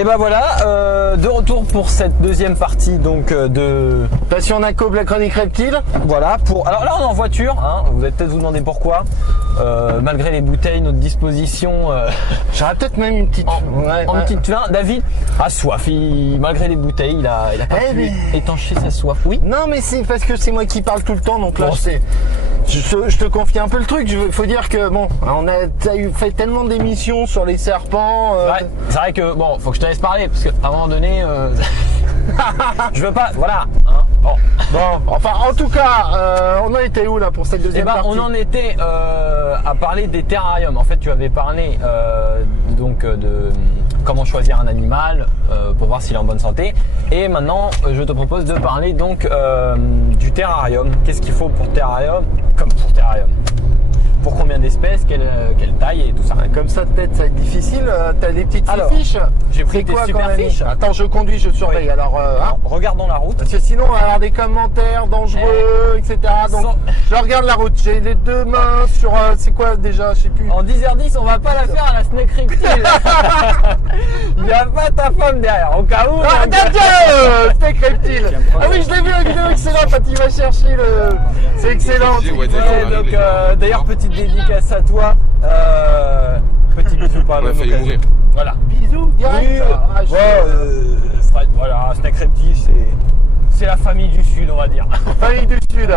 Et ben voilà, de retour pour cette deuxième partie donc de Passion Naco, la chronique reptile. voilà pour. Alors là on est en voiture, hein, vous allez peut-être vous demander pourquoi. Malgré les bouteilles, notre disposition. J'aurais peut-être même une petite. En petite fin, David a soif. Malgré les bouteilles, il a pas pu étancher sa soif. Oui. Non mais c'est parce que c'est moi qui parle tout le temps, donc là Bon, je te confie un peu le truc. Il faut dire que bon, t'as fait tellement d'émissions sur les serpents. Ouais, c'est vrai que bon, faut que je te laisse parler parce qu'à un moment donné, je veux pas. Voilà. Hein, Bon, enfin en tout cas, on en était où là pour cette deuxième partie? On en était à parler des terrariums. En fait, tu avais parlé donc de comment choisir un animal pour voir s'il est en bonne santé. Et maintenant, je te propose de parler donc du terrarium. Qu'est-ce qu'il faut pour terrarium? Comme pour terrarium. Pour combien d'espèces, quelle taille et tout ça. Comme ça peut-être ça va être difficile. T'as des petites fiches. J'ai pris des super fiches. Attends, je conduis, je surveille. Oui. Alors, regardons la route. parce que sinon on va avoir des commentaires dangereux, etc. Donc je regarde la route. J'ai les deux mains sur. C'est quoi déjà? Je sais plus. En 10h10, on va pas la faire à la Snake Reptile. Il n'y a pas ta femme derrière, au cas où. Ah, Snake Reptile. Ah oui, je l'ai vu la vidéo, excellent quand il va chercher le. C'est excellent. Donc, d'ailleurs, petite dédicace à toi. Petit bisou par la failli mourir. Voilà. Bisous, direct. Voilà, Snake Reptile, c'est la famille du Sud, on va dire. Famille du Sud.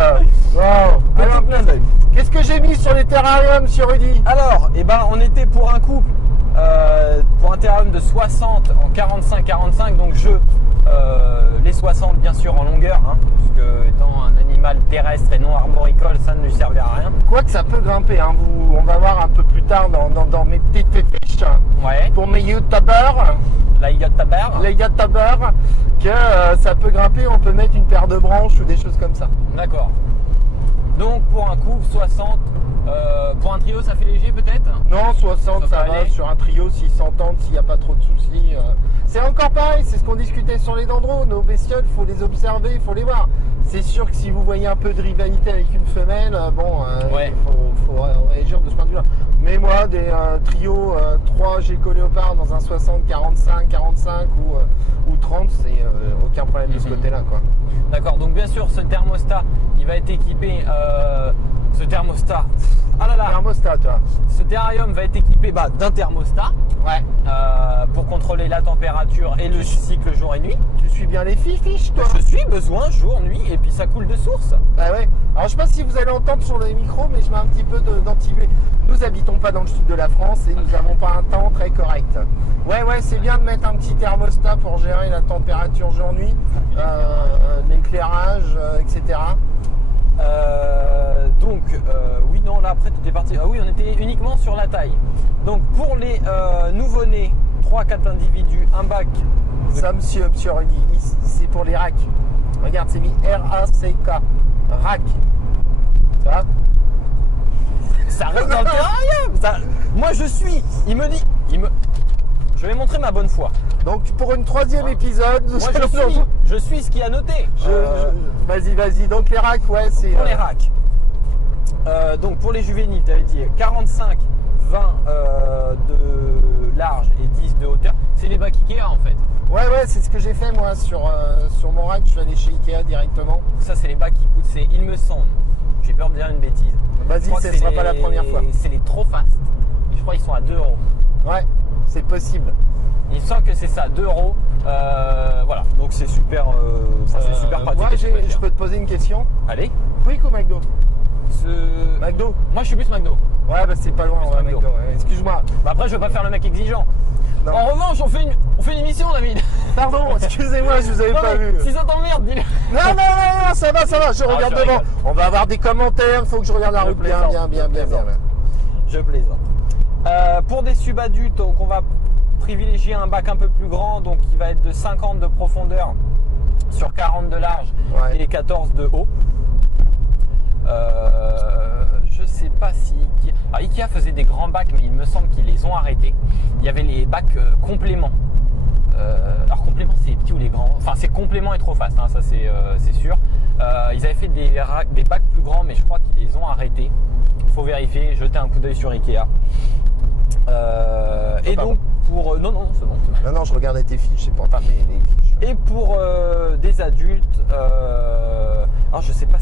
Wow. Petit clin d'œil. Qu'est-ce que j'ai mis sur les terrariums, sur Rudy? Alors, on était pour un couple, pour un terrarium de 60 en 45-45, donc les 60 bien sûr en longueur, hein, puisque étant un animal terrestre et non arboricole, ça ne lui servait à rien. Quoique ça peut grimper, hein. On va voir un peu plus tard dans mes petites fiches Ouais. pour mes youtubeurs, La yacht tabar. les youtubeurs, que ça peut grimper, on peut mettre une paire de branches ou des choses comme ça. D'accord. Donc pour un couple 60, pour un trio ça fait léger peut-être? Non, 60 Ça ça peut va, aller. sur un trio s'ils s'entendent, s'il n'y a pas trop de soucis. C'est encore pareil, c'est ce qu'on discutait sur les dendros, nos bestioles, il faut les observer, il faut les voir. C'est sûr que si vous voyez un peu de rivalité avec une femelle, Ouais. il faut réagir de ce point de vue-là. Mais moi, des trios 3 Gecko Léopard dans un 60, 45, 45 ou 30, c'est aucun problème de ce côté-là, quoi. D'accord, donc bien sûr ce thermostat, il va être équipé, ce thermostat, ah là là, Thermostat, toi. ce terrarium va être équipé d'un thermostat Ouais. pour contrôler la température et le cycle jour et nuit. Tu suis bien les fiches, toi. Je suis besoin jour, nuit et puis ça coule de source. Bah ouais. Alors je sais pas si vous allez entendre sur les micros, mais je mets un petit peu d'anti-blé. Nous habitons pas dans le sud de la France et nous n'avons pas un temps très correct. Ouais, c'est bien de mettre un petit thermostat pour gérer la température jour-nuit, l'éclairage, etc. Oui, non, là après tout est parti. Ah oui, on était uniquement sur la taille. Donc pour les nouveau-nés, 3-4 individus, un bac. Ça, monsieur Rudy, c'est pour les racks. Regarde, c'est mis R-A-C-K. Rack. Tu vois? Ça reste dans le terrarium. Moi je suis. Je vais montrer ma bonne foi. Donc pour une troisième épisode, nous Moi allons- je suis ce qui a noté. Vas-y. Donc les racks, ouais, c'est. Pour les racks. Donc pour les juvéniles, tu avais dit 45, 20 de large et 10 de hauteur. C'est les bacs Ikea en fait. Ouais, c'est ce que j'ai fait moi sur mon rack. Je suis allé chez Ikea directement. Ça c'est les bacs qui coûtent, il me semble, j'ai peur de dire une bêtise. Vas-y, Je crois ce que sera pas la première fois. C'est les trop fast. Je crois qu'ils sont à 2 euros. Ouais, c'est possible. Il me semble que c'est ça, 2 euros. Voilà, donc c'est super, c'est super pratique. Moi, et super je cher. peux te poser une question. Allez. Quick ou McDo? McDo. Moi je suis plus McDo. Ouais, bah c'est pas loin, Plus ouais, McDo. McDo. Ouais. Excuse-moi. Bah après je veux pas faire le mec exigeant. Non. En revanche on fait une émission David. Pardon, excusez-moi, je vous avais Non, pas mais vu. si ça t'emmerde, dis-le. Non, ça va, je regarde je devant. rigole. On va avoir des commentaires, il faut que je regarde la Je route bien. plaisante. Je plaisante. Pour des subadultes, donc on va privilégier un bac un peu plus grand, donc qui va être de 50 de profondeur sur 40 de large Ouais. et 14 de haut. Je sais pas si Ikea faisait des grands bacs, mais il me semble qu'ils les ont arrêtés. Il y avait les bacs compléments. Alors complément c'est les petits ou les grands, enfin c'est complément et trop fast, hein, ça c'est sûr. Ils avaient fait des bacs plus grands, mais je crois qu'ils les ont arrêtés. Il faut vérifier, jeter un coup d'œil sur Ikea. Et donc pour... non, non, c'est bon. Non, je regardais tes fiches, c'est pour taper les fiches. Et pour des adultes, alors je sais pas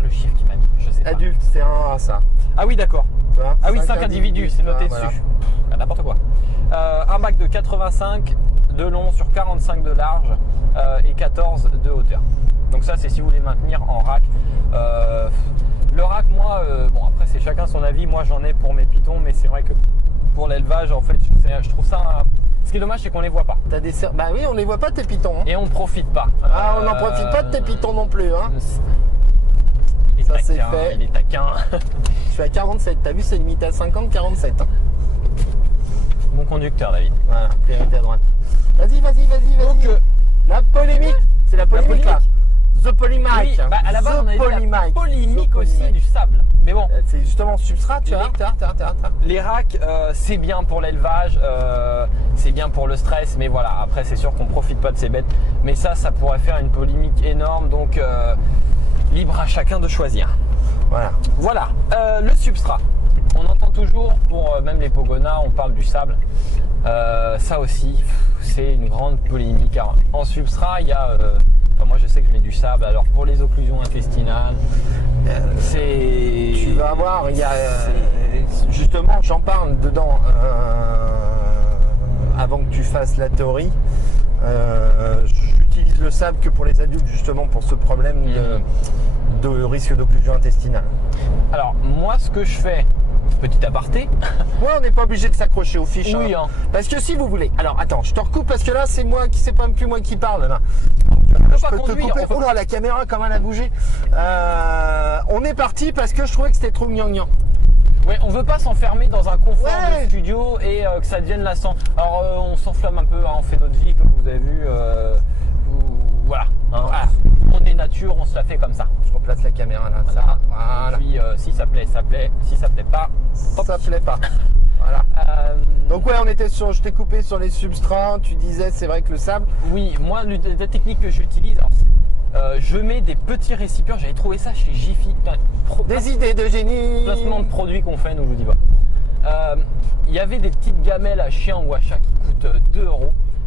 le chiffre qu'il m'a mis. Je sais pas. Adulte, c'est un A, ça. Ah oui, d'accord. Tu vois, Ah oui, 5 individus, c'est noté voilà. dessus. N'importe quoi. Un bac de 85 de long sur 45 de large et 14 de hauteur. Donc ça, c'est si vous voulez maintenir en rack. Le rack, moi, bon après c'est chacun son avis. Moi, j'en ai pour mes pitons, mais c'est vrai que pour l'élevage, en fait, je trouve ça. Ce qui est dommage, c'est qu'on les voit pas. T'as des bah oui, on les voit pas tes pitons. Hein. Et on profite pas. Ah, on n'en profite pas de tes pitons non plus. Hein. Il est Ça, c'est taquin, fait. il est taquin. Je suis à 47. T'as vu, c'est limité à 50, 47. Hein. Bon conducteur, David. Voilà, priorité à droite. Vas-y. Donc, la polémique. C'est la polémique là. The Polymic. oui, bah, à la base, on avait dit la polémique aussi du sable. Mais bon, c'est justement substrat, tu vois. les racks, c'est bien pour l'élevage, c'est bien pour le stress, mais voilà, après c'est sûr qu'on profite pas de ces bêtes. Mais ça pourrait faire une polémique énorme, donc libre à chacun de choisir. Voilà, le substrat. On entend toujours, pour même les pogonas, on parle du sable. Ça aussi, c'est une grande polémique. Alors, en substrat, il y a... moi, je sais que je mets du sable. Alors, pour les occlusions intestinales, c'est... Tu vas voir, il y a... justement, j'en parle dedans avant que tu fasses la théorie. J'utilise le sable que pour les adultes, justement, pour ce problème de risque d'occlusion intestinale. Alors, moi, ce que je fais... Petit aparté. Ouais, on n'est pas obligé de s'accrocher aux fiches. Oui, hein. Parce que si vous voulez. Alors attends, je te recoupe parce que là c'est moi qui, c'est pas plus moi qui parle là. Je peux te couper. Oh là, la caméra comment elle a bougé. On est parti parce que je trouvais que c'était trop gnangnan. Ouais, on veut pas s'enfermer dans un confort Ouais. de studio et que ça devienne lassant. Alors on s'enflamme un peu, hein, on fait notre vie comme vous avez vu. Voilà. Hein, voilà. On est nature, on se la fait comme ça. Je replace la caméra là. Voilà. Et puis si ça plaît, ça plaît. Si ça plaît pas, ça plaît pas. Voilà. Donc ouais, on était sur, je t'ai coupé sur les substrats. Tu disais, c'est vrai que le sable. Oui, moi la technique que j'utilise, je mets des petits récipients. J'avais trouvé ça chez Jiffy. Des idées de génie. Placement de produits qu'on fait, nous je vous dis pas. Il y avait des petites gamelles à chien ou à chat qui coûtent 2 €.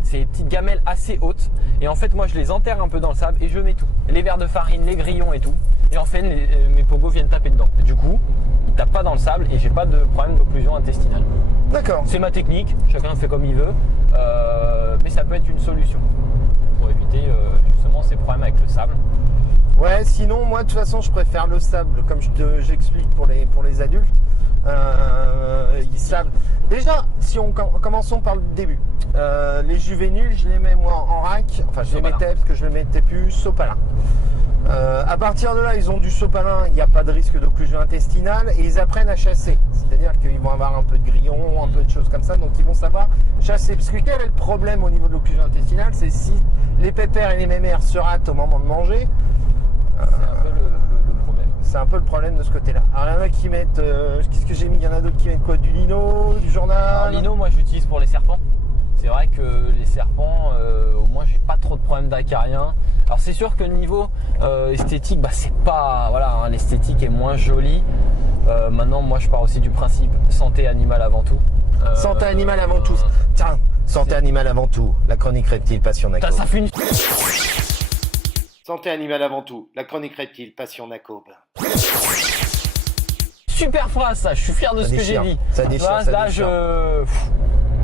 C'est des petites gamelles assez hautes. Et en fait, moi, je les enterre un peu dans le sable et je mets tout. Les verres de farine, les grillons et tout. Et en fait, mes pogos viennent taper dedans. Et du coup, ils tapent pas dans le sable et j'ai pas de problème d'occlusion intestinale. D'accord. C'est ma technique. Chacun fait comme il veut. Mais ça peut être une solution pour éviter justement ces problèmes avec le sable. Ouais, sinon, moi, de toute façon, je préfère le sable, comme j'explique pour les adultes. Ils savent. Déjà, si commençons par le début. Les juvéniles, je les mets moi en rack. Enfin, je les mettais parce que je les mettais plus sopalin. À partir de là, ils ont du sopalin, il n'y a pas de risque d'occlusion intestinale et ils apprennent à chasser. C'est-à-dire qu'ils vont avoir un peu de grillon, un peu de choses comme ça, donc ils vont savoir chasser. Parce que quel est le problème au niveau de l'occlusion intestinale? C'est si les pépères et les mémères se ratent au moment de manger. C'est un peu le problème. C'est un peu le problème de ce côté-là. Alors il y en a qui mettent, qu'est-ce que j'ai mis? Il y en a d'autres qui mettent quoi? Du lino, du journal? Alors, lino, moi j'utilise pour les serpents. C'est vrai que les serpents, au moins j'ai pas trop de problèmes d'acariens. Alors c'est sûr que le niveau esthétique, bah, c'est pas, voilà, hein, l'esthétique est moins jolie. Maintenant, moi je pars aussi du principe santé animale avant tout. Santé animale avant tout. Tiens, santé animale avant tout. La chronique reptile, passion Nacobe. Ça fait une... Santé animale avant tout. La chronique reptile, passion Nacobe. Super phrase ça, je suis fier de ce que j'ai dit. Ça déchire, là, ça déchire.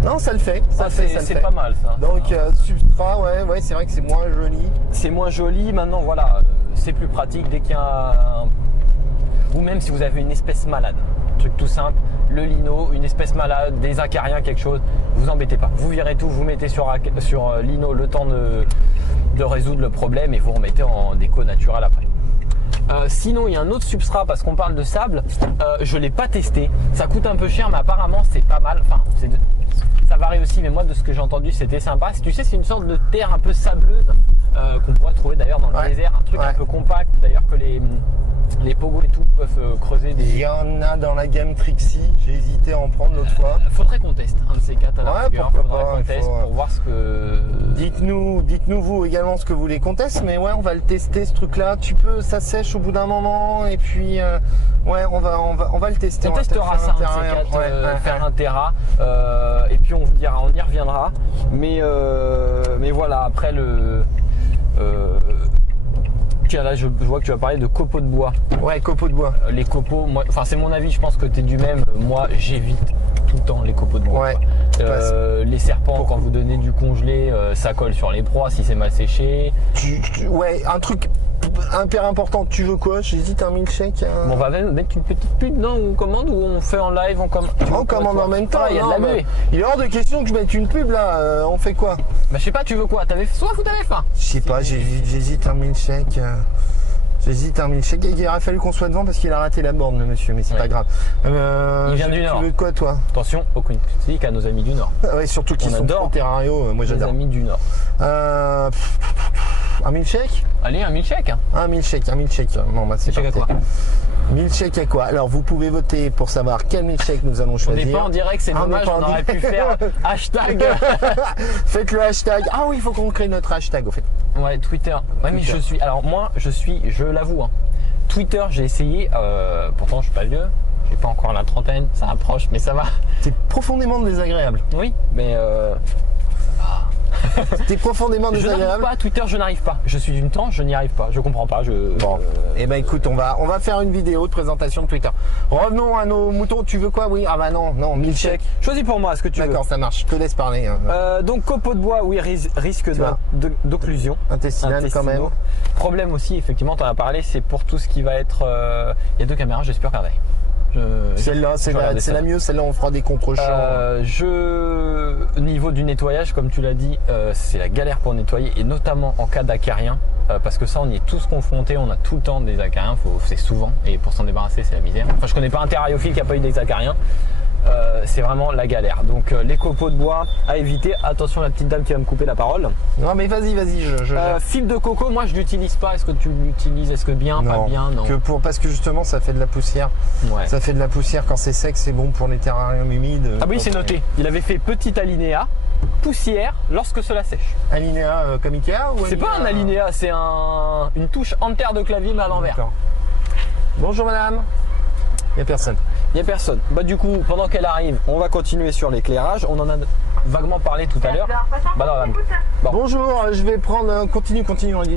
Non, ça le fait. C'est pas mal ça. Donc substrat, ouais, c'est vrai que c'est moins joli. C'est moins joli, maintenant voilà, c'est plus pratique dès qu'il y a un... Ou même si vous avez une espèce malade, truc tout simple, le lino, une espèce malade, des acariens, quelque chose, vous embêtez pas. Vous virez tout, vous mettez sur lino le temps de résoudre le problème et vous remettez en déco naturelle après. Sinon il y a un autre substrat parce qu'on parle de sable, je l'ai pas testé, ça coûte un peu cher mais apparemment c'est pas mal, enfin ça varie aussi mais moi de ce que j'ai entendu c'était sympa. Tu sais c'est une sorte de terre un peu sableuse qu'on pourrait trouver d'ailleurs dans le désert, un truc un peu compact d'ailleurs que les pogos et tout peuvent creuser des... Il y en a dans la gamme Trixie, j'ai hésité à en prendre l'autre fois. Faudrait qu'on teste un de ces quatre à la rigueur, faudrait qu'on teste pour voir parce que... Dites-nous vous également ce que vous voulez qu'on teste, mais ouais, on va le tester ce truc-là. Ça sèche au bout d'un moment, et puis ouais, on va le tester. On testera ça, faire un terra, et puis on y reviendra. Mais voilà, après tiens, là je vois que tu vas parler de copeaux de bois. Ouais, copeaux de bois. Les copeaux, c'est mon avis, je pense que tu es du même. Moi, j'évite tout le temps les copeaux de bois. Ouais. Les serpents, quand vous donnez du congelé, ça colle sur les proies si c'est mal séché. Ouais, un truc hyper important. Tu veux quoi? J'hésite, un milkshake. Bon, on va mettre une petite pute dedans, ou on commande, ou on fait en live, on commande en même temps. Il y a de la buée. Il est hors de question que je mette une pub là. On fait quoi? Bah, je sais pas, tu veux quoi? T'avais soif ou t'avais faim? Je sais pas, j'hésite, un milkshake. J'hésite, un milkshake. Il aurait fallu qu'on soit devant parce qu'il a raté la borne, le monsieur, mais c'est pas grave. Il vient du Nord. Tu veux quoi, toi? Attention, aucune critique à nos amis du Nord. Ouais, surtout qu'ils sont pro Terrario. Moi, j'adore. Les amis du Nord. Un milkshake? Allez, un milkshake. Un milkshake. Bon, bah, c'est parti. Milkshake à quoi? Milkshake à quoi? Alors, vous pouvez voter pour savoir quel milkshake nous allons choisir. On n'est pas en direct, c'est dommage, on aurait pu faire hashtag. Faites le hashtag. Ah oui, il faut qu'on crée notre hashtag, au fait. Ouais, Twitter. Ouais, mais je l'avoue, hein. Twitter, j'ai essayé, pourtant je suis pas vieux, j'ai pas encore la trentaine, ça approche, mais ça va. C'est profondément désagréable. Oui, mais T'es profondément désagréable. Je n'arrive pas, Twitter, je n'arrive pas. Je suis d'une temps, je n'y arrive pas. Je comprends pas. Bon, eh ben écoute, on va faire une vidéo de présentation de Twitter. Revenons à nos moutons. Tu veux quoi? Oui. Ah bah non, milkshake. Choisis pour moi ce que tu veux. D'accord, ça marche. Je te laisse parler. Donc copeaux de bois, oui, risque d'occlusion intestinale quand même. Problème aussi, effectivement, tu en as parlé, c'est pour tout ce qui va être. Il y a deux caméras, j'espère regarder. Celle-là, c'est la mieux. Celle-là, on fera des contre-champs. Niveau du nettoyage, comme tu l'as dit, c'est la galère pour nettoyer, et notamment en cas d'acariens, parce que ça, on y est tous confrontés. On a tout le temps des acariens, c'est souvent, et pour s'en débarrasser, c'est la misère. Enfin, je connais pas un terrariophile qui a pas eu des acariens. C'est vraiment la galère. Donc les copeaux de bois à éviter. Attention, la petite dame qui va me couper la parole. Non mais vas-y, fil de coco, moi je l'utilise pas. Est-ce que tu l'utilises? Est-ce que bien, non, pas bien? Non. Parce que justement ça fait de la poussière. Ouais. Ça fait de la poussière quand c'est sec, c'est bon pour les terrariums humides. Ah oui, c'est noté. Il avait fait petit alinéa, poussière lorsque cela sèche. Alinéa comme Ikea ou c'est pas un alinéa, c'est une touche enter de clavier mais à l'envers. Bonjour madame. Il n'y a personne. Il n'y a personne. Bah du coup, pendant qu'elle arrive, on va continuer sur l'éclairage. On en a vaguement parlé tout à l'heure. Bon. Bonjour, je vais prendre... Continue.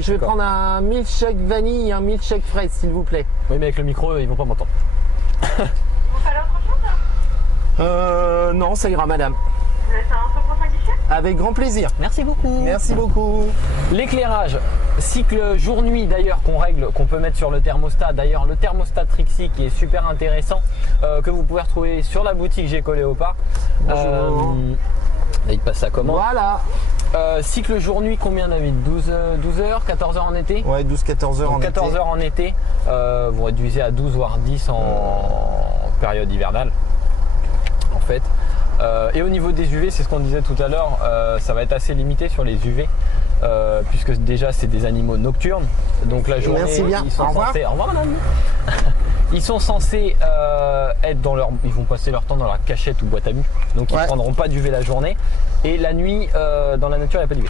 Je vais prendre un milkshake vanille et un milkshake fraise, s'il vous plaît. Oui, mais avec le micro, ils vont pas m'entendre. Vous fallait autre chose? Non, ça ira, madame. Vous laissez un sur votre guichet? Avec grand plaisir. Merci beaucoup. Merci beaucoup. L'éclairage, cycle jour-nuit d'ailleurs qu'on règle, qu'on peut mettre sur le thermostat. D'ailleurs, le thermostat Trixie qui est super intéressant, que vous pouvez retrouver sur la boutique Géco Léopard. Bonjour. Là, il passe sa commande. Voilà. Cycle jour-nuit, combien David? 12 heures, 14 heures en été? Ouais, 12-14 heures en été. 14 heures en été. Vous réduisez à 12 voire 10 en période hivernale, en fait. Et au niveau des UV, c'est ce qu'on disait tout à l'heure, ça va être assez limité sur les UV, puisque déjà c'est des animaux nocturnes, donc la journée. Merci bien. Ils sont au revoir. Au revoir madame. Ils sont censés être ils vont passer leur temps dans leur cachette ou boîte à bu, donc ils ne prendront pas d'UV la journée, et la nuit dans la nature il n'y a pas d'UV.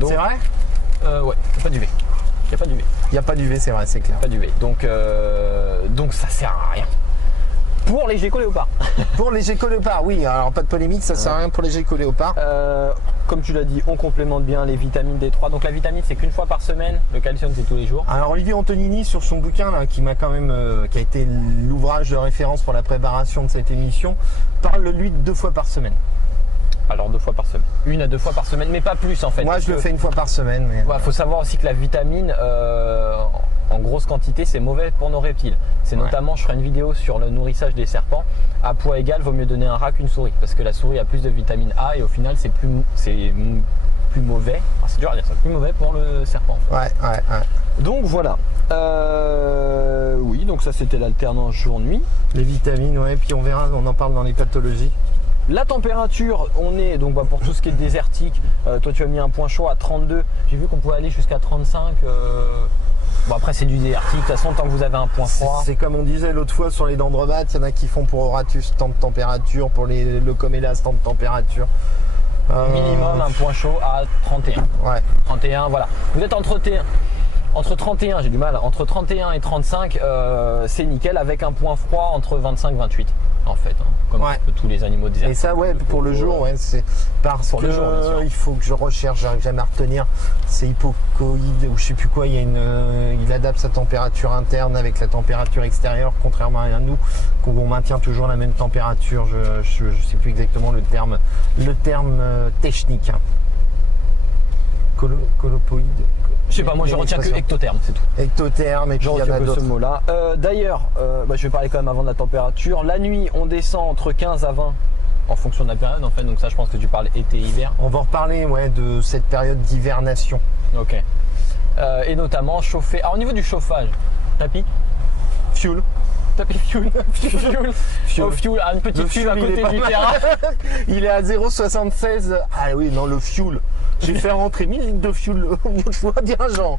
C'est vrai? Ouais, il n'y a pas d'UV. Il n'y a pas d'UV. Il n'y a pas d'UV, c'est vrai, c'est clair. Pas d'UV, donc ça sert à rien. Pour les Géco Léopard. Pour les Géco Léopard, oui. Alors pas de polémique, ça sert à rien pour les Géco Léopard. Comme tu l'as dit, on complémente bien les vitamines D3. Donc la vitamine, c'est qu'une fois par semaine. Le calcium, c'est tous les jours. Alors Olivier Antonini, sur son bouquin là, qui m'a quand même, qui a été l'ouvrage de référence pour la préparation de cette émission, parle lui de 2 fois par semaine. Alors 2 fois par semaine. 1 à 2 fois par semaine, mais pas plus en fait. Moi, je le fais 1 fois par semaine. Mais... faut savoir aussi que la vitamine, en grosse quantité, c'est mauvais pour nos reptiles. C'est notamment, je ferai une vidéo sur le nourrissage des serpents. À poids égal, vaut mieux donner un rat qu'une souris, parce que la souris a plus de vitamine A et au final, c'est plus mauvais. C'est dur à dire ça, plus mauvais pour le serpent. Ouais. Donc voilà. Oui, donc ça c'était l'alternance jour-nuit. Les vitamines, ouais, puis on verra, on en parle dans les pathologies. La température, on est donc pour tout ce qui est désertique, toi tu as mis un point chaud à 32, j'ai vu qu'on pouvait aller jusqu'à 35. Bon après c'est du désertique, de toute façon tant que vous avez un point froid. C'est comme on disait l'autre fois sur les dendrobates, il y en a qui font pour Horatus tant de température, pour le Comélas tant de température. Minimum un point chaud à 31. Ouais. 31, voilà. Vous êtes entre 31, j'ai du mal, entre 31 et 35, c'est nickel, avec un point froid entre 25 et 28, en fait, hein, comme Ouais. un peu tous les animaux Et désertiques. ça, ouais, pour le jour, ouais, c'est parce Pour que le jour, bien sûr. il faut que je recherche, j'arrive jamais à retenir. C'est hypocoïde ou je sais plus quoi. Il adapte sa température interne avec la température extérieure, contrairement à nous, qu'on maintient toujours la même température. Je sais plus exactement le terme technique. Hein. Colopoïde. Je sais pas, moi je retiens que ectotherme, c'est tout. Ectotherme, et puis Je il y en retiens a que ce d'autres. mot-là. D'ailleurs, je vais parler quand même avant de la température. La nuit, on descend entre 15 à 20 en fonction de la période, en fait. Donc ça, je pense que tu parles été-hiver. On va en reparler, ouais, de cette période d'hivernation. Ok. Et notamment chauffer. Alors au niveau du chauffage, tapis, Fuel. tapis fuel, fuel. Oh, fuel, ah, une petite Le fuel à fuel, il côté est pas du mal. terrain. Il est à 0,76. Ah oui, non, le fuel. J'ai fait rentrer 1000 litres de fuel l'autre fois, dirigeant.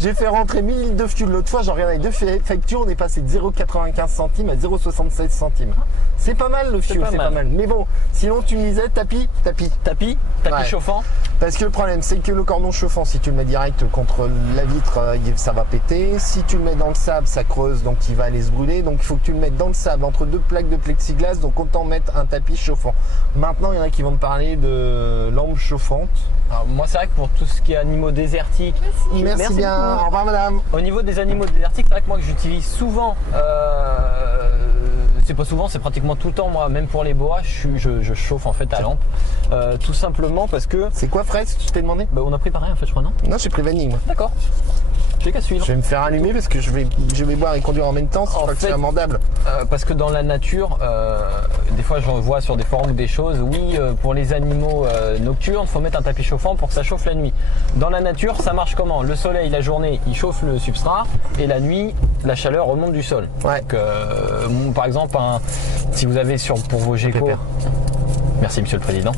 J'ai fait rentrer 1000 litres de fuel l'autre fois, j'en regarde avec deux factures, on est passé de 0,95 centimes à 0,76 centimes. C'est pas mal le fuel, pas c'est pas mal. mal. Mais bon, sinon tu me disais tapis. Tapis Ouais. chauffant. Parce que le problème, c'est que le cordon chauffant, si tu le mets direct contre la vitre, ça va péter. Si tu le mets dans le sable, ça creuse, donc il va aller se brûler. Donc il faut que tu le mettes dans le sable, entre deux plaques de plexiglas, donc autant mettre un tapis chauffant. Maintenant, il y en a qui vont me parler de lampes chauffantes. Alors, moi, c'est vrai que pour tout ce qui est animaux désertiques, Merci bien, au revoir madame. au niveau des animaux désertiques, c'est vrai que moi que j'utilise souvent, c'est pas souvent, c'est pratiquement tout le temps, moi, même pour les boas, je chauffe en fait à lampe. Tout simplement parce que C'est quoi Fraise, je t'ai demandé? on a pris pareil en fait, je crois, non? Non, j'ai pris vanille moi. D'accord. J'ai qu'à suivre. Je vais me faire allumer parce que je vais boire et conduire en même temps, je crois que c'est fait, amendable. Parce que dans la nature, des fois j'en vois sur des forums des choses, oui, pour les animaux nocturnes, il faut mettre un tapis chauffant pour que ça chauffe la nuit. Dans la nature, ça marche comment? Le soleil, la journée, il chauffe le substrat, et la nuit, la chaleur remonte du sol. Ouais. Donc, par exemple, si vous avez pour vos geckos... Pépère. Merci Monsieur le Président.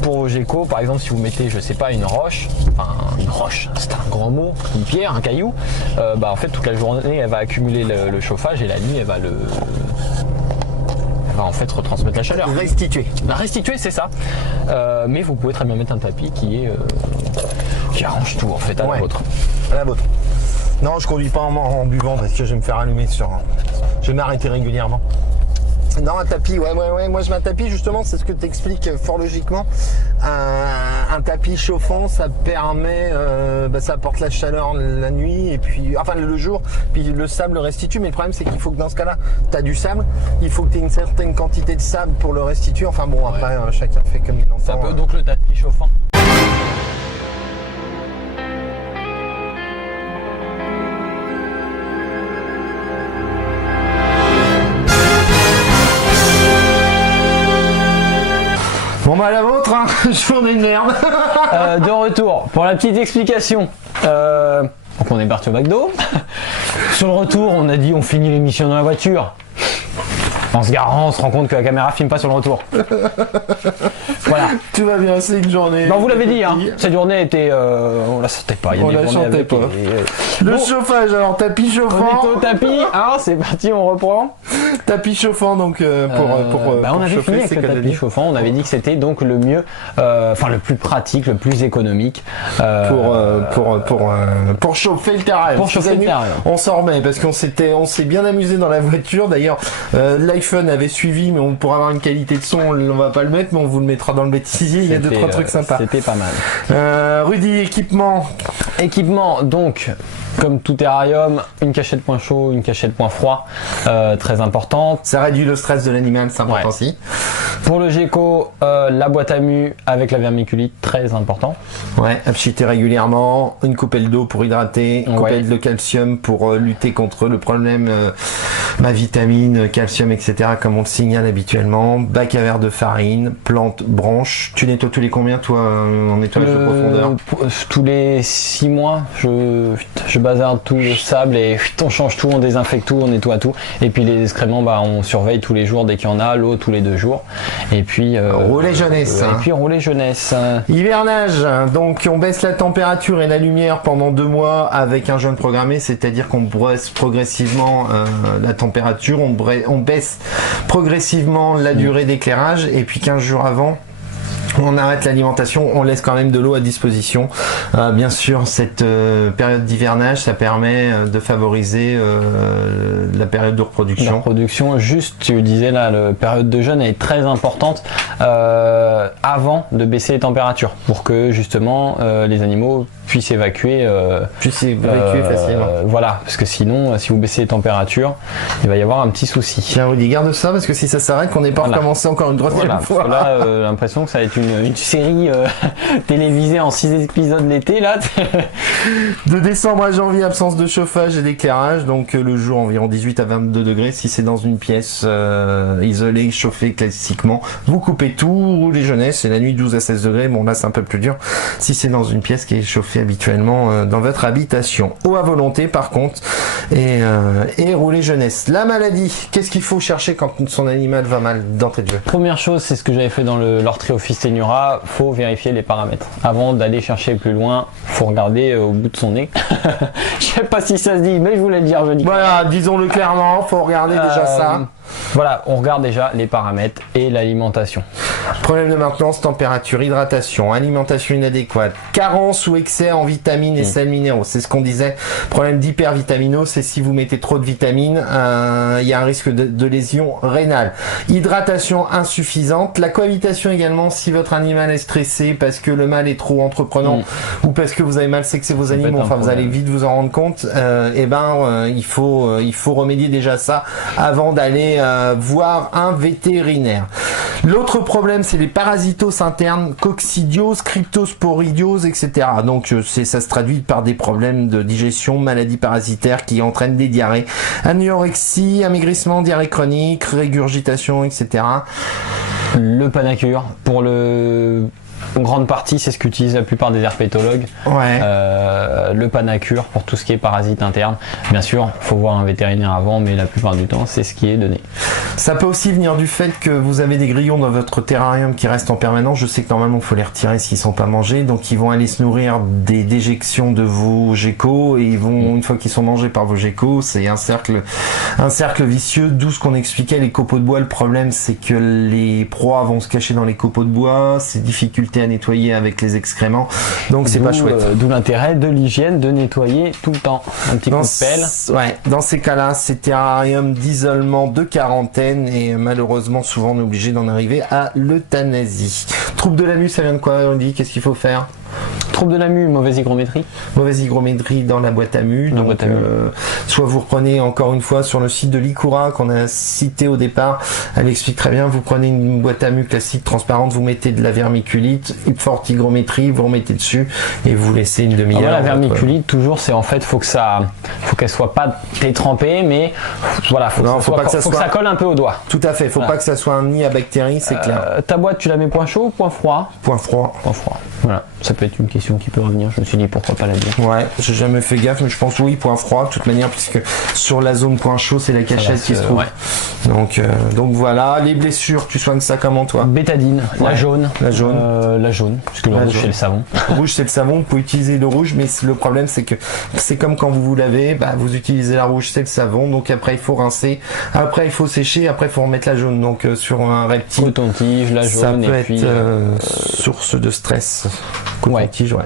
Pour vos geckos, par exemple, si vous mettez, je sais pas, une roche, c'est un grand mot, une pierre, un caillou, en fait toute la journée elle va accumuler le chauffage et la nuit elle va en fait retransmettre la chaleur. Restituer. La restituer, c'est ça. Mais vous pouvez très bien mettre un tapis qui arrange tout en fait à la vôtre. À la vôtre. Non, je conduis pas en buvant parce que je vais me faire allumer je vais m'arrêter régulièrement. Non, un tapis, ouais. Moi, je mets un tapis, justement, c'est ce que tu expliques fort logiquement. Un tapis chauffant, ça permet, ça apporte la chaleur la nuit, et puis, le jour, puis le sable le restitue. Mais le problème, c'est qu'il faut que dans ce cas-là, tu as du sable, il faut que tu aies une certaine quantité de sable pour le restituer. Enfin bon, après, chacun fait comme il l'entend. C'est un peu donc le tapis chauffant. Bon, bah, la vôtre, hein, je m'en énerve. De retour, pour la petite explication. Donc on est parti au McDo. Sur le retour, on a dit on finit l'émission dans la voiture. En se garant, on se rend compte que la caméra filme pas sur le retour. Voilà. Tout va bien, c'est une journée. Non, vous l'avez dit, hein. Cette journée était, on la sentait pas. Il y a On des la journées sentait avec pas. Le Bon. chauffage, alors tapis On chauffant. est au tapis, hein, c'est parti, on reprend. Tapis chauffant, donc On avait fini avec le tapis chauffant, on avait dit que c'était donc le mieux, le plus pratique, le plus économique. Pour chauffer le terrain. Pour chauffer le terrain. On s'en remet parce on s'est bien amusé dans la voiture. D'ailleurs, l'iPhone avait suivi, mais pour avoir une qualité de son, on va pas le mettre, mais on vous le mettra dans le bêtisier. Il y a 2-3 trucs sympas. C'était pas mal. Rudy, équipement. Équipement, donc, comme tout terrarium, une cachette point chaud, une cachette point froid, très importante. Ça réduit le stress de l'animal, c'est important Ouais. aussi. Pour le gecko, la boîte à mu avec la vermiculite, très important. Ouais, abchiter régulièrement, une coupelle d'eau pour hydrater, une coupelle de calcium pour lutter contre le problème, vitamine, calcium, etc. comme on le signale habituellement. Bac à verre de farine, plante, branche. Tu nettoies tous les combien toi en nettoyage de profondeur? Tous les 6 mois, je bazarde tout le sable et on change tout, on désinfecte tout, on nettoie tout. Et puis les excréments, on surveille tous les jours dès qu'il y en a, l'eau tous les 2 jours. Et puis rouler jeunesse. Et puis rouler jeunesse. Hivernage, donc on baisse la température et la lumière pendant 2 mois avec un jeûne programmé, c'est-à-dire qu'on baisse progressivement la température, on baisse progressivement la durée d'éclairage et puis 15 jours avant, on arrête l'alimentation, on laisse quand même de l'eau à disposition. Bien sûr, cette période d'hivernage, ça permet de favoriser la période de reproduction. La reproduction, juste, tu disais là, la période de jeûne est très importante avant de baisser les températures pour que justement les animaux puissent évacuer. Facilement. Voilà, parce que sinon, si vous baissez les températures, il va y avoir un petit souci. Tiens, Rudy, garde ça parce que si ça s'arrête, qu'on n'est pas recommencé encore une troisième fois. Parce que là, l'impression que ça va être une série télévisée en 6 épisodes l'été là. De décembre à janvier, absence de chauffage et d'éclairage, donc le jour environ 18 à 22 degrés. Si c'est dans une pièce isolée, chauffée classiquement, vous coupez tout, roulez jeunesse, et la nuit 12 à 16 degrés, bon là c'est un peu plus dur si c'est dans une pièce qui est chauffée habituellement dans votre habitation. Eau à volonté par contre, et rouler jeunesse. La maladie, qu'est-ce qu'il faut chercher quand son animal va mal d'entrée de jeu? Première chose, c'est ce que j'avais fait dans l'Orthriophis tenura, faut vérifier les paramètres. Avant d'aller chercher plus loin, faut regarder au bout de son nez. Je sais pas si ça se dit, mais je voulais le dire, je dis. Voilà, disons-le clairement, faut regarder déjà ça. Voilà, on regarde déjà les paramètres et l'alimentation. Problème de maintenance, température, hydratation, alimentation inadéquate, carence ou excès en vitamines et sels minéraux. C'est ce qu'on disait. Problème d'hypervitaminose, c'est si vous mettez trop de vitamines, il y a un risque de lésion rénale. Hydratation insuffisante, la cohabitation également si votre animal est stressé parce que le mâle est trop entreprenant ou parce que vous avez mal sexé vos animaux, enfin vous allez vite vous en rendre compte. Il faut remédier déjà à ça avant d'aller voir un vétérinaire. L'autre problème, c'est les parasitos internes, coccidiose, cryptosporidiose, etc. Donc ça se traduit par des problèmes de digestion, maladies parasitaires qui entraînent des diarrhées, anorexie, amaigrissement, diarrhée chronique, régurgitation, etc. Le panacure, pour une grande partie, c'est ce qu'utilisent la plupart des herpétologues. Ouais. Le panacure pour tout ce qui est parasites internes. Bien sûr, il faut voir un vétérinaire avant, mais la plupart du temps, c'est ce qui est donné. Ça peut aussi venir du fait que vous avez des grillons dans votre terrarium qui restent en permanence. Je sais que normalement, il faut les retirer s'ils sont pas mangés. Donc, ils vont aller se nourrir des déjections de vos geckos et ils vont, une fois qu'ils sont mangés par vos geckos, c'est un cercle vicieux. D'où ce qu'on expliquait, les copeaux de bois. Le problème, c'est que les proies vont se cacher dans les copeaux de bois. C'est difficulté à nettoyer avec les excréments, donc c'est pas chouette. D'où l'intérêt de l'hygiène, de nettoyer tout le temps. Un petit coup de pelle. Ouais, dans ces cas-là, c'est terrarium d'isolement de quarantaine et malheureusement souvent on est obligé d'en arriver à l'euthanasie. Trouble de la mue, ça vient de quoi, on dit? Qu'est-ce qu'il faut faire? Trouble de la mue, mauvaise hygrométrie. Mauvaise hygrométrie dans la boîte à mue. Donc, soit vous reprenez encore une fois sur le site de l'Ikura qu'on a cité au départ, elle explique très bien, vous prenez une boîte à mue classique transparente, vous mettez de la vermiculite, une forte hygrométrie, vous remettez dessus et vous laissez une demi-heure. La vermiculite, toujours, c'est en fait, faut qu'elle soit pas trempée, mais voilà, faut que ça colle un peu au doigt. Tout à fait, faut pas que ça soit un nid à bactéries, c'est clair. Ta boîte, tu la mets point chaud ou point froid? Point froid. Point froid. Voilà, ça peut être une question qui peut revenir. Je me suis dit pourquoi pas la dire. Ouais, j'ai jamais fait gaffe, mais je pense oui, point froid, de toute manière, puisque sur la zone point chaud, c'est la cachette qui se trouve. Ouais. Donc voilà, les blessures, tu soignes ça comment toi? Bétadine, la jaune. La jaune. La jaune, puisque le rouge c'est le savon. Le rouge c'est le savon, vous pouvez utiliser le rouge, mais le problème c'est que c'est comme quand vous vous lavez, vous utilisez la rouge, c'est le savon, donc après il faut rincer, après il faut sécher, après il faut remettre la jaune. Donc sur un reptile, coton-tige, la jaune, ça peut et être puis source de stress. Coton-tige, ouais.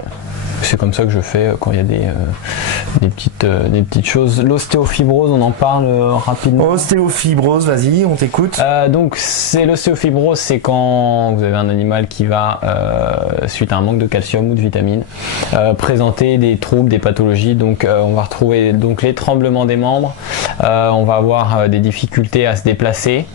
C'est comme ça que je fais quand il y a des petites choses. L'ostéofibrose, on en parle rapidement. Ostéofibrose, vas-y, on t'écoute. Donc l'ostéofibrose, c'est quand vous avez un animal qui va, suite à un manque de calcium ou de vitamines, présenter des troubles, des pathologies. Donc on va retrouver donc les tremblements des membres, on va avoir des difficultés à se déplacer.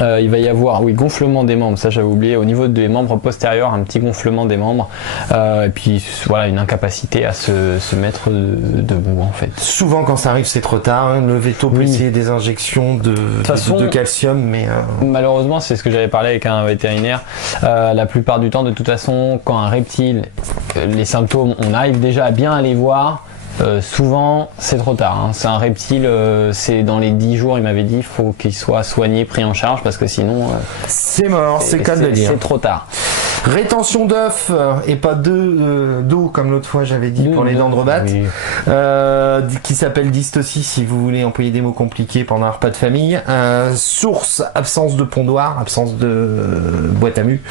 Il va y avoir, gonflement des membres, ça j'avais oublié, au niveau des membres postérieurs, un petit gonflement des membres, et puis voilà, une incapacité à se mettre debout en fait. Souvent quand ça arrive c'est trop tard, hein. Le veto peut essayer des injections de calcium, mais malheureusement c'est ce que j'avais parlé avec un vétérinaire, la plupart du temps de toute façon quand un reptile, les symptômes, on arrive déjà à bien les voir, souvent c'est trop tard, hein. C'est un reptile, c'est dans les 10 jours il m'avait dit, il faut qu'il soit soigné, pris en charge parce que sinon C'est mort, c'est le cas de le dire. C'est trop tard. Rétention d'œufs et pas d'eau comme l'autre fois j'avais dit pour les dents de rebatte, oui. Qui s'appelle dystocie si vous voulez employer des mots compliqués pendant un repas de famille. Source, absence de pondoir, absence de boîte à mu,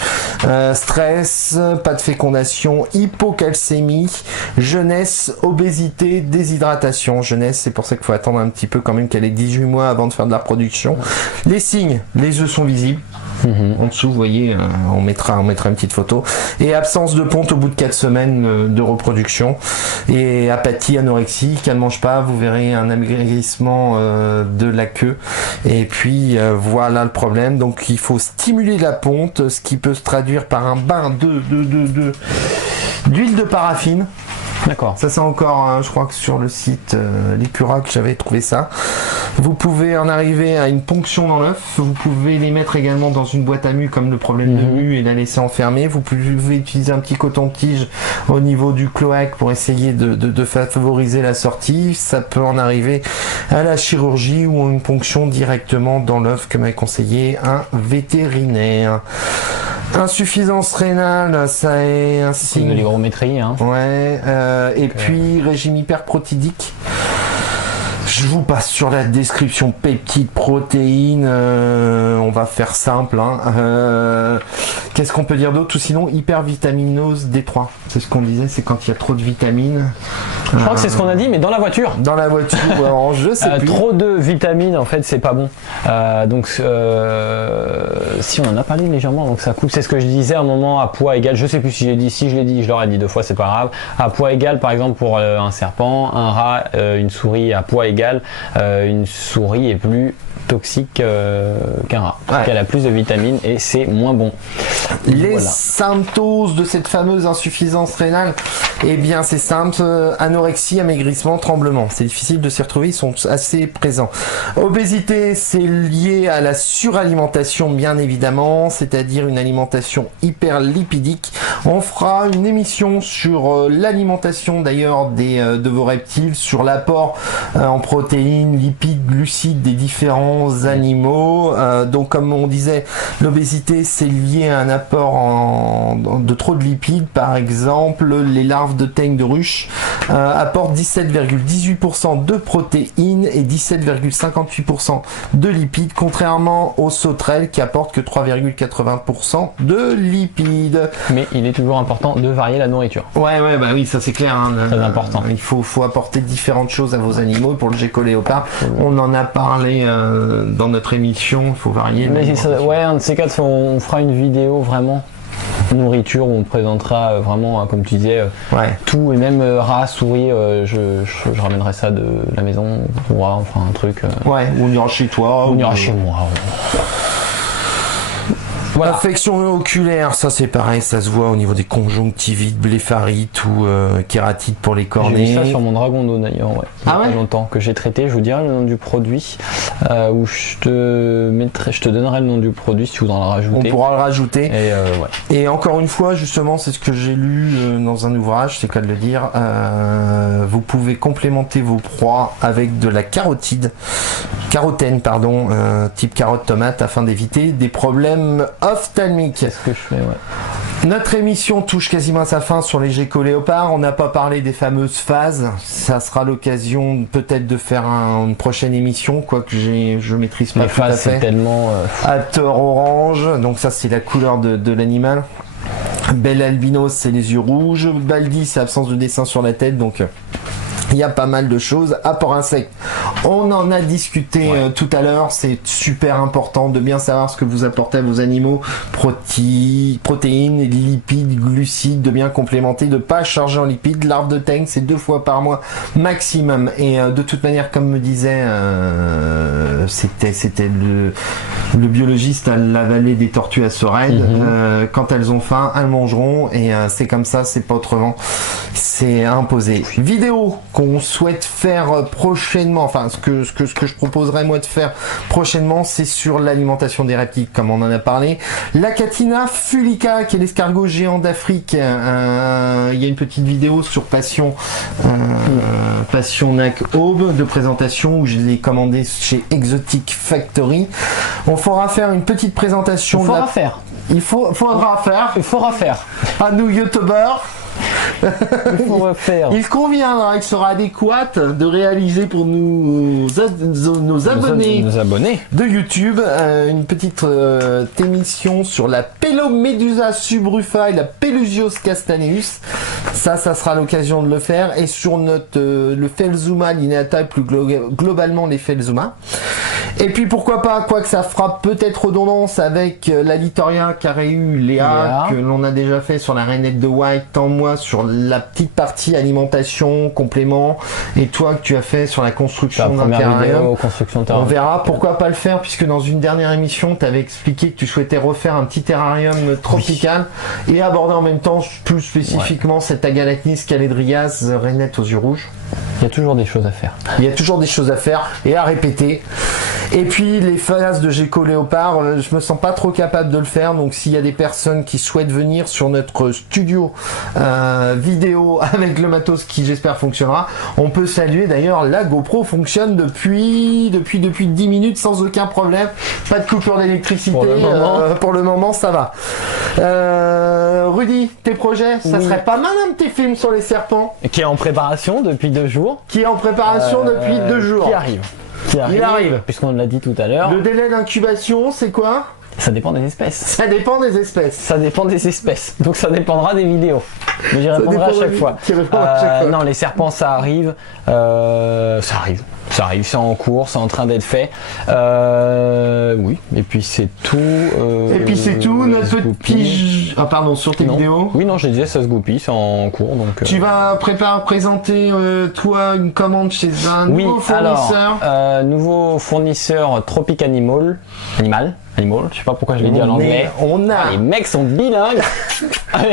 stress, pas de fécondation, hypocalcémie, jeunesse, obésité, déshydratation. Jeunesse, c'est pour ça qu'il faut attendre un petit peu quand même qu'elle ait 18 mois avant de faire de la reproduction. Les signes, les œufs sont visibles. En dessous, vous voyez, on mettra une petite photo. Et absence de ponte au bout de 4 semaines de reproduction. Et apathie, anorexie, qu'elle ne mange pas. Vous verrez un amaigrissement de la queue. Et puis, voilà le problème. Donc, il faut stimuler la ponte, ce qui peut se traduire par un bain d'huile de paraffine. D'accord. Ça c'est encore, je crois que sur le site Licura que j'avais trouvé ça. Vous pouvez en arriver à une ponction dans l'œuf. Vous pouvez les mettre également dans une boîte à mu comme le problème de mu et la laisser enfermer. Vous pouvez utiliser un petit coton-tige au niveau du cloaque pour essayer de favoriser la sortie. Ça peut en arriver à la chirurgie ou une ponction directement dans l'œuf que m'a conseillé un vétérinaire. Insuffisance rénale, ça est un signe de l'hygrométrie, hein. Ouais. Et puis régime hyperprotidique. Je vous passe sur la description peptides, protéines, on va faire simple. Hein. Qu'est-ce qu'on peut dire d'autre? Ou sinon hypervitaminose D3. C'est ce qu'on disait, c'est quand il y a trop de vitamines. Je crois que c'est ce qu'on a dit, mais dans la voiture. Dans la voiture, en jeu, c'est plus. Trop de vitamines, en fait, c'est pas bon. Donc, si on en a parlé légèrement, donc ça coupe. C'est ce que je disais à un moment à poids égal. Je sais plus si j'ai dit, si je l'ai dit, je l'aurais dit 2 fois, c'est pas grave. À poids égal, par exemple, pour un serpent, un rat, une souris à poids égal, une souris est plus toxique qu'un rat. Ouais. Elle a plus de vitamines et c'est moins bon. Les symptômes de cette fameuse insuffisance rénale, eh bien c'est simple, anorexie, amaigrissement, tremblement. C'est difficile de s'y retrouver, ils sont assez présents. Obésité, c'est lié à la suralimentation bien évidemment, c'est-à-dire une alimentation hyperlipidique. On fera une émission sur l'alimentation d'ailleurs de vos reptiles, sur l'apport en protéines, lipides, glucides des différents animaux. Donc comme on disait, l'obésité c'est lié à un apport de trop de lipides. Par exemple, les larves de teigne de ruche apportent 17,18% de protéines et 17,58% de lipides, contrairement aux sauterelles qui apportent que 3,80% de lipides. Mais il est toujours important de varier la nourriture. Ouais, bah oui, ça c'est clair. Hein. Très important. Il faut apporter différentes choses à vos animaux. Pour le gecko léopard, on en a parlé dans notre émission. Il faut varier. Mais ouais, un de ces quatre, on fera une vidéo vraiment nourriture où on présentera vraiment, comme tu disais, tout, et même rat, souris. Je ramènerai ça de la maison. On fera un truc. Ouais, ou on ira chez toi. On ira chez moi. Voilà. Affection oculaire, ça c'est pareil, ça se voit au niveau des conjonctivites, bléphaриtes ou kératites pour les cornets. J'ai vu ça sur mon dragon d'eau d'ailleurs, il y a pas longtemps que j'ai traité. Je vous dirai le nom du produit, où je te donnerai le nom du produit si tu voudras le rajouter. On pourra le rajouter. Et encore une fois, justement, c'est ce que j'ai lu dans un ouvrage, c'est le cas de le dire. Vous pouvez complémenter vos proies avec de la carotène, type carotte tomate, afin d'éviter des problèmes ophtalmiques. C'est ce que je fais, Notre émission touche quasiment à sa fin sur les geckos léopards. On n'a pas parlé des fameuses phases. Ça sera l'occasion peut-être de faire une prochaine émission, quoique je maîtrise pas tout à fait. C'est tellement Hatter orange, donc ça c'est la couleur de l'animal. Bel albinos, c'est les yeux rouges. Baldi, c'est absence de dessin sur la tête, donc il y a pas mal de choses. Apport insecte, on en a discuté tout à l'heure. C'est super important de bien savoir ce que vous apportez à vos animaux. Protéines, lipides, glucides, de bien complémenter, de pas charger en lipides. L'arbre de teigne, c'est 2 fois par mois maximum. Et de toute manière, comme me disait, c'était le biologiste à la vallée des tortues à Sorède. Quand elles ont faim, elles mangeront. Et c'est comme ça, c'est pas autrement. C'est imposé. Vidéo qu'on qu'on souhaite faire prochainement, enfin ce que je proposerais moi de faire prochainement, c'est sur l'alimentation des reptiles, comme on en a parlé. L'Achatina fulica, qui est l'escargot géant d'Afrique. Il y a une petite vidéo sur Passion Nac Aube de présentation où je l'ai commandé chez Exotic Factory. On fera faire une petite présentation. Faudra faire. À nous youtubeurs. Faire. Il conviendra, il sera adéquat de réaliser pour nos abonnés, nos abonnés de YouTube une petite émission sur la Pelomedusa subrufa et la Pelusios castaneus. Ça sera l'occasion de le faire, et sur le Felzuma lineata, plus globalement les Felzuma. Et puis pourquoi pas, quoique ça fera peut-être redondance avec la Littoria Careu Léa, que l'on a déjà fait sur la Rainette de White, tant moi sur la petite partie alimentation, complément, et toi que tu as fait sur la construction d'un terrarium. On verra, pourquoi pas le faire, puisque dans une dernière émission tu avais expliqué que tu souhaitais refaire un petit terrarium tropical, et aborder en même temps plus spécifiquement cette Agalacnis caledrias Rainette aux yeux rouges. Il y a toujours des choses à faire. Il y a toujours des choses à faire et à répéter. Et puis les phases de gecko léopard, je me sens pas trop capable de le faire, donc s'il y a des personnes qui souhaitent venir sur notre studio vidéo avec le matos qui j'espère fonctionnera, on peut saluer d'ailleurs la GoPro fonctionne depuis 10 minutes sans aucun problème, pas de coupure d'électricité pour le moment ça va. Rudy, tes projets, ça serait pas mal un petit film sur les serpents qui est en préparation depuis 2 jours. Qui arrive. Il arrive. Puisqu'on l'a dit tout à l'heure. Le délai d'incubation, c'est quoi? Ça dépend des espèces. Ça dépend des espèces. Donc ça dépendra des vidéos. Mais j'y répondrai à chaque fois. Non, les serpents, ça arrive. Ça arrive, c'est en cours, c'est en train d'être fait. Oui, et puis c'est tout. Notre petit... Ah pardon, sur tes vidéos. Oui, non, je disais, ça se goupille, c'est en cours. Donc, Tu vas présenter, toi, une commande chez un nouveau fournisseur. Alors, nouveau fournisseur Tropic Animal, je sais pas pourquoi je l'ai dit en anglais. Les mecs sont bilingues.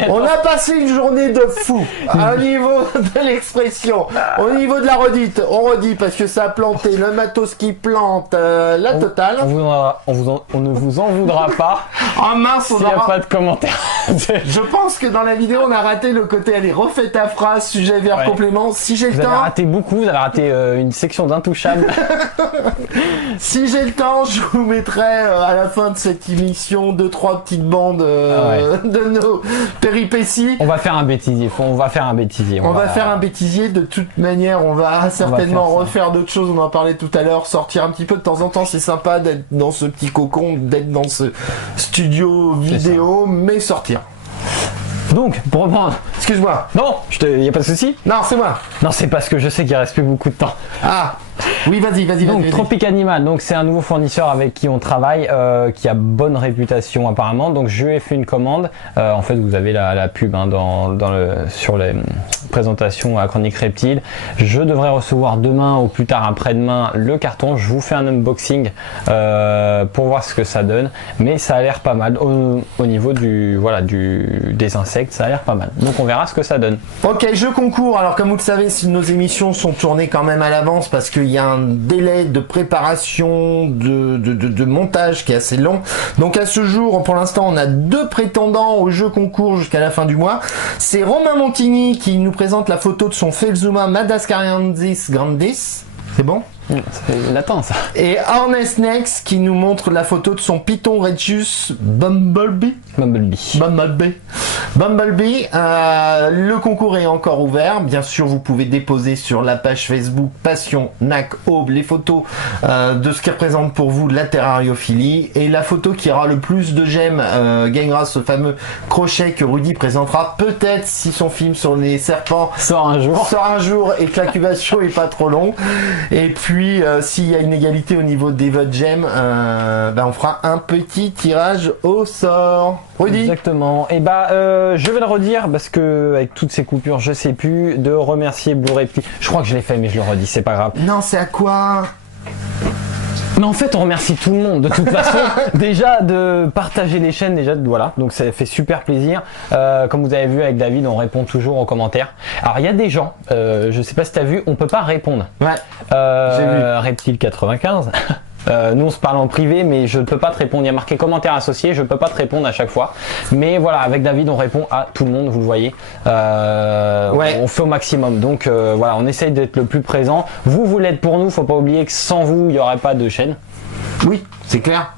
On a passé une journée de fou au niveau de l'expression, au niveau de la redite. On redit parce que ça a planté, le matos qui plante, la totale. On ne vous en voudra pas. Oh mince, s'il n'y a pas de commentaires. Je pense que dans la vidéo on a raté le côté allez refais ta phrase, sujet, verbe, complément. Si j'ai le temps. Vous avez raté beaucoup, vous avez raté une section d'intouchable. Si j'ai le temps, je vous mettrai à la fin de cette émission 2-3 petites bandes de nos péripéties. On va faire un bêtisier. On va faire un bêtisier. De toute manière, on va certainement refaire d'autres choses. On en parlait tout à l'heure. Sortir un petit peu de temps en temps, c'est sympa d'être dans ce petit cocon, d'être dans ce studio vidéo, mais sortir. Donc, pour reprendre. Excuse-moi. Non, y a pas de souci. Non, c'est moi. Non, c'est parce que je sais qu'il reste plus beaucoup de temps. Ah. Oui, vas-y. Donc Tropic Animal, donc c'est un nouveau fournisseur avec qui on travaille, qui a bonne réputation apparemment. Donc je lui ai fait une commande. En fait, vous avez la pub sur les présentations à Chronique Reptile. Je devrais recevoir demain ou plus tard après-demain le carton. Je vous fais un unboxing pour voir ce que ça donne. Mais ça a l'air pas mal au niveau des insectes. Ça a l'air pas mal. Donc on verra ce que ça donne. Ok, jeu concours. Alors comme vous le savez, nos émissions sont tournées quand même à l'avance parce qu'il y a un délai de préparation, de montage qui est assez long. Donc à ce jour, pour l'instant, on a 2 prétendants au jeu concours jusqu'à la fin du mois. C'est Romain Montigny qui nous présente la photo de son Felzuma Madagascariensis grandis. C'est bon? Ça fait latin ça. Et Ernest Nex qui nous montre la photo de son Python Regius Bumblebee. Le concours est encore ouvert. Bien sûr, vous pouvez déposer sur la page Facebook Passion Nac Aube les photos de ce qui représente pour vous la terrariophilie. Et la photo qui aura le plus de j'aime gagnera ce fameux crochet que Rudy présentera peut-être si son film sur les serpents sort un jour et que l'incubation est pas trop long. Et puis s'il y a une égalité au niveau des votes j'aime, on fera un petit tirage au sort. Rudy. Exactement. Et je vais le redire parce que avec toutes ces coupures, je sais plus, de remercier Blue Reptile. Je crois que je l'ai fait, mais je le redis, c'est pas grave. Non, c'est à quoi? Mais en fait, on remercie tout le monde de toute façon. Déjà de partager les chaînes, voilà. Donc ça fait super plaisir. Comme vous avez vu avec David, on répond toujours aux commentaires. Alors il y a des gens, je sais pas si tu as vu, on peut pas répondre. Ouais. J'ai vu. Reptile 95. Nous on se parle en privé, mais je ne peux pas te répondre. Il y a marqué commentaire associé, je ne peux pas te répondre à chaque fois. Mais voilà, avec David on répond à tout le monde, vous le voyez. On fait au maximum. Donc voilà, on essaye d'être le plus présent. Vous l'êtes pour nous, faut pas oublier que sans vous, il n'y aurait pas de chaîne. Oui, c'est clair.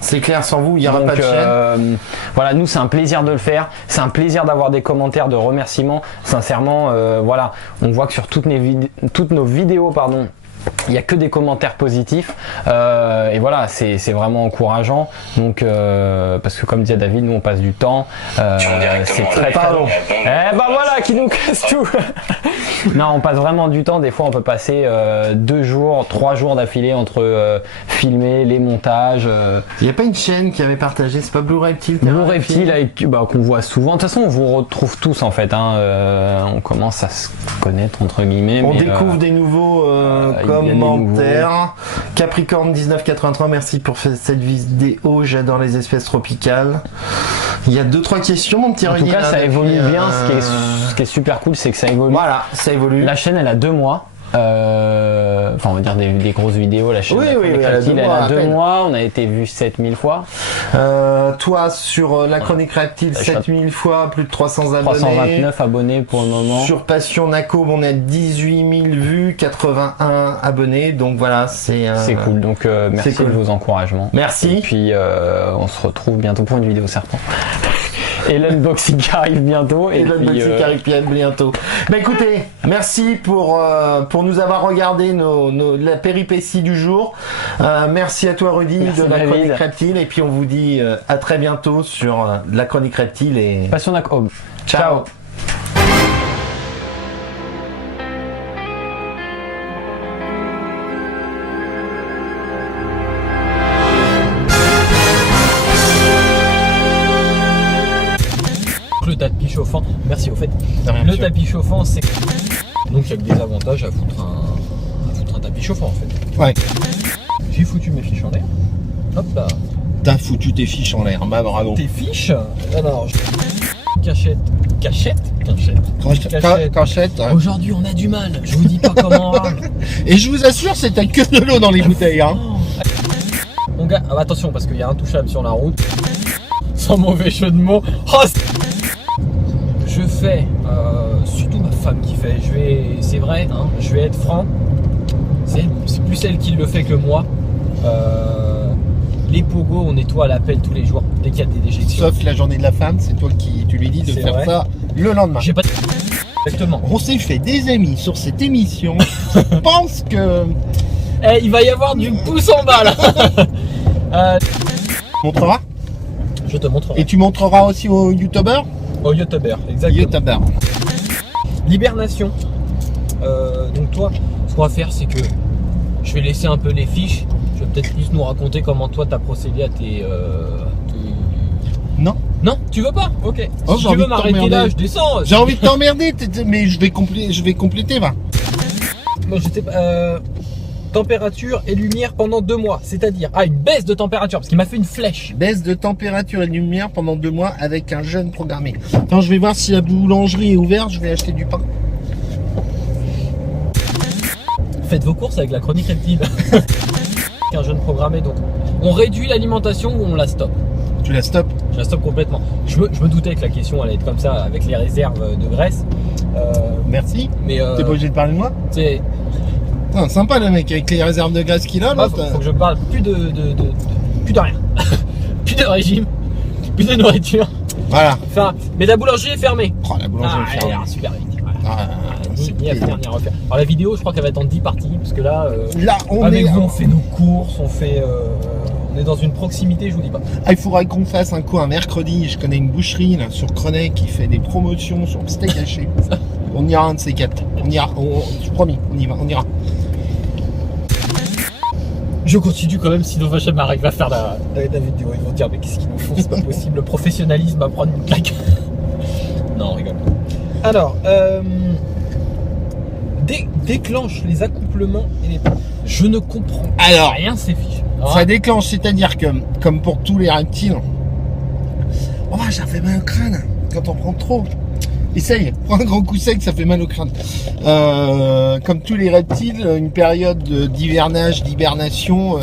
C'est clair, sans vous, il n'y aura pas de chaîne. Voilà, nous c'est un plaisir de le faire. C'est un plaisir d'avoir des commentaires de remerciements. Sincèrement, voilà, on voit que sur toutes nos vidéos, pardon, il n'y a que des commentaires positifs et voilà, c'est vraiment encourageant. Donc parce que comme disait David, nous on passe du temps, c'est très long. Eh ben voilà, qui nous casse tout. Non, on passe vraiment du temps. Des fois on peut passer 2 jours, 3 jours d'affilée entre filmer, les montages. Il n'y a pas une chaîne qui avait partagé, c'est pas Blue Reptile? Blue Reptile qu'on voit souvent. De toute façon on vous retrouve tous en fait, hein. On commence à se connaître entre guillemets. On découvre des nouveaux commentaires. Capricorne 1983, merci pour cette vidéo, j'adore les espèces tropicales. Il y a 2-3 questions, mon petit En tout cas, ça évolue bien. Ce qui est super cool, c'est que ça évolue. Voilà, ça évolue. La chaîne, elle a 2 mois. Enfin, on va dire des grosses vidéos. La chaîne, elle a 2 mois. On a été vu 7000 fois. Toi, sur la chronique reptile, 7000 fois, plus de 300 abonnés. 329 abonnés pour le moment. Sur Passion Naco, on est à 18 000 vues, 81 abonnés. Donc voilà, c'est cool. Donc merci de vos encouragements. Merci. Et puis on se retrouve bientôt pour une vidéo serpent. Et l'unboxing qui arrive bientôt. Et l'unboxing qui arrive bientôt. Bah écoutez, merci pour nous avoir regardé la péripétie du jour. Merci à toi Rudy de la chronique reptile. Et puis on vous dit à très bientôt sur la chronique reptile et Passion Naco. Ciao. Le tapis chauffant, merci au fait. Le tapis chauffant, c'est donc il y a que des avantages à foutre un tapis chauffant en fait. Ouais. J'ai foutu mes fiches en l'air. Hop là. T'as foutu tes fiches en l'air, bah bravo. Tes fiches. Alors, cachette. Ouais. Aujourd'hui, on a du mal. Je vous dis pas comment on râle. Et je vous assure, c'était que de l'eau dans les bouteilles. Hein. Mon gars, attention parce qu'il y a un touchable sur la route. Sans mauvais jeu de mots. Oh, je fais, surtout ma femme qui fait, c'est vrai, hein, je vais être franc, c'est plus elle qui le fait que moi. Les pogos, on nettoie à l'appel tous les jours, dès qu'il y a des déjections. Sauf la journée de la femme, c'est toi qui tu lui dis de faire ça le lendemain. J'ai pas exactement. On s'est fait des amis sur cette émission. Je pense que... il va y avoir du pouce en bas là. Montrera. Je te montrerai. Et tu montreras aussi aux youtubeurs? Au youtubeur, exactement. Youtubeur. L'hibernation. Donc toi, ce qu'on va faire, c'est que je vais laisser un peu les fiches. Je vais peut-être plus nous raconter comment toi t'as procédé à tes... Non. Non, tu veux pas? Ok. Oh, si tu veux m'arrêter là, je descends. J'ai envie de t'emmerder, mais je vais compléter, va. Moi, j'étais... température et lumière pendant 2 mois, c'est-à-dire une baisse de température, parce qu'il m'a fait une flèche. Baisse de température et de lumière pendant 2 mois avec un jeûne programmé. Attends, je vais voir si la boulangerie est ouverte, je vais acheter du pain. Faites vos courses avec la chronique reptile. Un jeûne programmé, donc on réduit l'alimentation ou on la stoppe? Tu la stoppes? Je la stoppe complètement. Je me doutais que la question allait être comme ça avec les réserves de graisse. Merci. Mais t'es pas obligé de parler de moi? C'est sympa le mec avec les réserves de graisse qu'il a. Bah, faut que je parle plus de rien. Plus de régime, plus de nourriture. Voilà. Enfin, mais la boulangerie est fermée. Oh, la boulangerie est fermée. Super vite. Ni à faire ni à refaire. Alors la vidéo, je crois qu'elle va être en 10 parties parce que là, on fait nos courses, on est dans une proximité, je vous dis pas. Il faudrait qu'on fasse un coup un mercredi. Je connais une boucherie là sur Crenay qui fait des promotions sur le steak haché. On ira un de ces 4. On ira. Promis, on ira. Je continue quand même, sinon jamais arrive à faire la vidéo. Ils vont dire mais qu'est-ce qu'ils nous font, c'est pas possible. Le professionnalisme à prendre une claque. Non, on rigole. Alors, déclenche les accouplements et les... Je ne comprends rien ces fiches. Ça déclenche, c'est-à-dire que, comme pour tous les reptiles, oh, ça fait mal au crâne quand on prend trop. Essaye, prends un grand coup sec, ça fait mal au crâne. Comme tous les reptiles, une période d'hivernage, d'hibernation.